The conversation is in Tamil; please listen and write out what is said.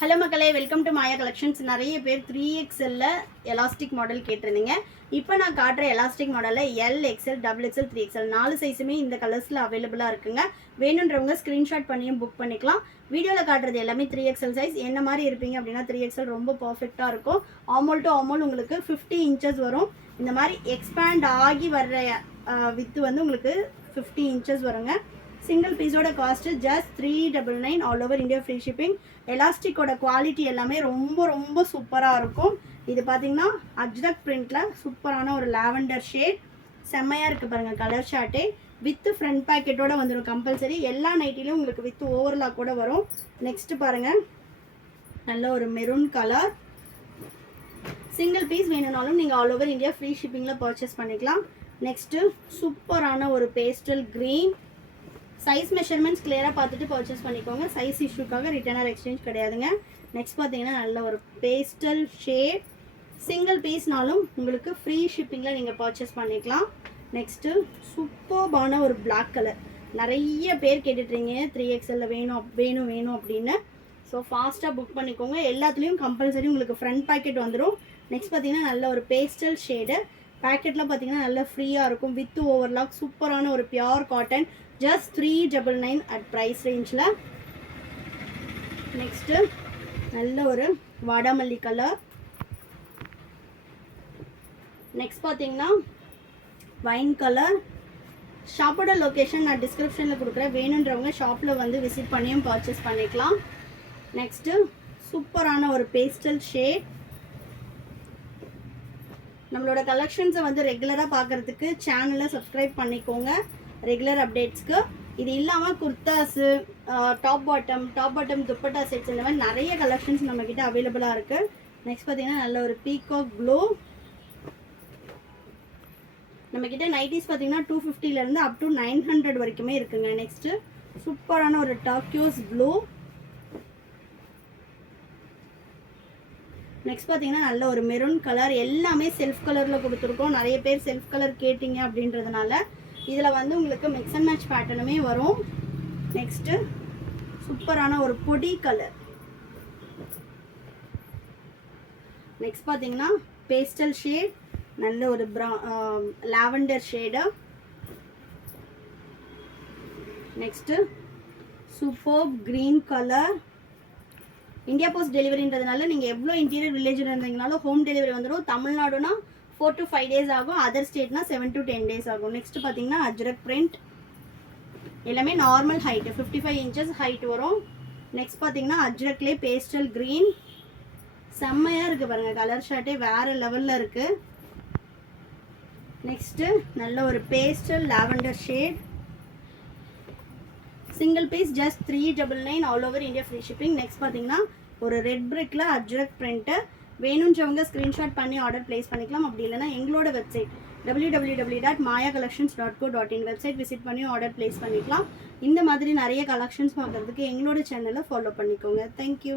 ஹலோ மக்களே, வெல்கம் டு மாயா கலெக்ஷன்ஸ். நிறைய பேர் 3XL எலாஸ்டிக் மாடல் கேட்டிருந்தீங்க. இப்போ நான் காட்டுற எலாஸ்டிக் மாடலில் LXL, XXL, 3XL 4 சைஸுமே இந்த கலர்ஸில் அவைலபிளாக இருக்குங்க. வேணுன்றவங்க ஸ்க்ரீன்ஷாட் பண்ணியும் புக் பண்ணிக்கலாம். வீடியோவில் காட்டுறது எல்லாமே 3XL சைஸ். என்ன மாதிரி இருப்பீங்க அப்படின்னா 3XL ரொம்ப பர்ஃபெக்டாக இருக்கும். ஆமோல் டு ஆமோல் உங்களுக்கு 50 இன்ச்சஸ் வரும். இந்த மாதிரி எக்ஸ்பேண்ட் ஆகி வர்ற வித்து வந்து உங்களுக்கு 50 இன்ச்சஸ் வருங்க. சிங்கிள் பீஸோட cost just 399 all over India free shipping. எலாஸ்டிக்கோட குவாலிட்டி எல்லாமே ரொம்ப சூப்பராக இருக்கும். இது பார்த்தீங்கன்னா அஜ்ரக் பிரிண்டில் சூப்பரான ஒரு லாவெண்டர் ஷேட், செம்மையாக இருக்குது பாருங்கள். கலர் ஷார்ட்டே வித்து ஃப்ரண்ட் பேக்கெட்டோட வந்துடும் கம்பல்சரி. எல்லா நைட்டிலையும் உங்களுக்கு வித்து ஓவர்லாக் கூட வரும். நெக்ஸ்ட்டு பாருங்கள், நல்ல ஒரு மெரூன் கலர். சிங்கிள் பீஸ் வேணும்னாலும் நீங்கள் ஆல் ஓவர் இந்தியா ஃப்ரீ ஷிப்பிங்கில் பர்ச்சேஸ் பண்ணிக்கலாம். நெக்ஸ்ட்டு சூப்பரான ஒரு பேஸ்டல் க்ரீன். சைஸ் மெஷர்மெண்ட்ஸ் கிளியராக பார்த்துட்டு பர்ச்சேஸ் பண்ணிக்கோங்க. சைஸ் இஷ்யூக்காக ரிட்டர்ன் ஆர் எக்ஸ்சேஞ்ச் கிடையாதுங்க. நெக்ஸ்ட் பார்த்தீங்கன்னா நல்ல ஒரு பேஸ்டல் ஷேட். சிங்கிள் பீஸ்னாலும் உங்களுக்கு ஃப்ரீ ஷிப்பிங்கில் நீங்கள் பர்ச்சேஸ் பண்ணிக்கலாம். நெக்ஸ்ட்டு சூப்பர்பான ஒரு பிளாக் கலர். நிறைய பேர் கேட்டுட்றீங்க 3XL வேணும் அப்படின்னு. ஸோ ஃபாஸ்ட்டாக புக் பண்ணிக்கோங்க. எல்லாத்துலேயும் கம்பல்சரி உங்களுக்கு ஃப்ரண்ட் பேக்கெட் வந்துடும். நெக்ஸ்ட் பார்த்தீங்கன்னா நல்ல ஒரு பேஸ்டல் ஷேடு. பேக்கெட்டில் பார்த்தீங்கன்னா நல்லா ஃப்ரீயாக இருக்கும். வித் ஓவர்லாக் சூப்பரான ஒரு pure cotton. Just 399 at price ரேஞ்சில். நெக்ஸ்ட்டு நல்ல ஒரு வாடாமல்லி கலர். நெக்ஸ்ட் பார்த்தீங்கன்னா வைன் கலர். ஷாப்போட லொக்கேஷன் நான் டிஸ்கிரிப்ஷனில் கொடுக்குறேன். வேணுன்றவங்க ஷாப்பில் வந்து விசிட் பண்ணியும் பர்ச்சேஸ் பண்ணிக்கலாம். நெக்ஸ்ட்டு சூப்பரான ஒரு பேஸ்டல் ஷேட். நம்மளோட கலெக்ஷன்ஸை வந்து ரெகுலராக பார்க்குறதுக்கு சேனலை சப்ஸ்கிரைப் பண்ணிக்கோங்க ரெகுலர் அப்டேட்ஸ்க்கு. இது இல்லாமல் குர்தாஸு, டாப் பாட்டம் துப்பட்டா செட்ஸ், இந்த மாதிரி நிறைய கலெக்ஷன்ஸ் நம்மக்கிட்ட அவைலபிளாக இருக்குது. நெக்ஸ்ட் பார்த்தீங்கன்னா நல்ல ஒரு பீகாக் ப்ளூ. நம்மக்கிட்ட நைட்டிஸ் பார்த்தீங்கன்னா 250லேருந்து அப் டு 900 வரைக்குமே இருக்குங்க. நெக்ஸ்ட்டு சூப்பரான ஒரு டர்க்யூஸ் ப்ளூ. நெக்ஸ்ட் பார்த்தீங்கன்னா நல்ல ஒரு மெரூன் கலர். எல்லாமே செல்ஃப் கலரில் கொடுத்துருக்கோம். நிறைய பேர் செல்ஃப் கலர் கேட்டிங்க அப்படின்றதுனால இதில் வந்து உங்களுக்கு மிக்ஸ் அண்ட் மேட்ச் பேட்டர்னுமே வரும். நெக்ஸ்ட்டு சூப்பரான ஒரு பொடி கலர். நெக்ஸ்ட் பார்த்தீங்கன்னா பேஸ்டல் ஷேட், நல்ல ஒரு lavender shade. Next super green colour. India post டெலிவரின்றதுனால நீங்கள் எவ்வளோ இன்டீரியர் வில்லேஜில் இருந்தீங்கனாலும் ஹோம் டெலிவரி வந்துடும். தமிழ்நாடுனா 4 to 5 days ஆகும். அதர் ஸ்டேட்னா 7 to 10 days ஆகும். நெக்ஸ்ட் பார்த்தீங்கன்னா அஜ்ரக் பிரிண்ட். எல்லாமே நார்மல் ஹைட்டு 55 inches ஹைட் வரும். நெக்ஸ்ட் பார்த்தீங்கன்னா அஜ்ரக்லேயே பேஸ்டல் க்ரீன். செம்மையாக இருக்குது பாருங்கள். கலர் ஷார்ட்டே வேறு லெவலில் இருக்குது. நெக்ஸ்ட்டு நல்ல ஒரு pastel lavender shade. Single piece just 399 all over India free shipping. Next பார்த்தீங்கன்னா ஒரு ரெட் பிரிக்கில் அஜ்ரக் பிரிண்ட்டு. வேணுன்றவங்க ஸ்க்ரீன்ஷாட் பண்ணி ஆர்டர் ப்ளேஸ் பண்ணிக்கலாம். அப்படி இல்லைனா எங்களோட வெப்சைட் www.mayacollections.co.in வெப்சைட் விசிட் பண்ணி ஆர்டர் ப்ளேஸ் பண்ணிக்கலாம். இந்த மாதிரி நிறைய கலெக்ஷன்ஸ் பார்க்குறதுக்கு எங்களோட சேனலை ஃபாலோ பண்ணிக்கோங்க. தேங்க்யூ.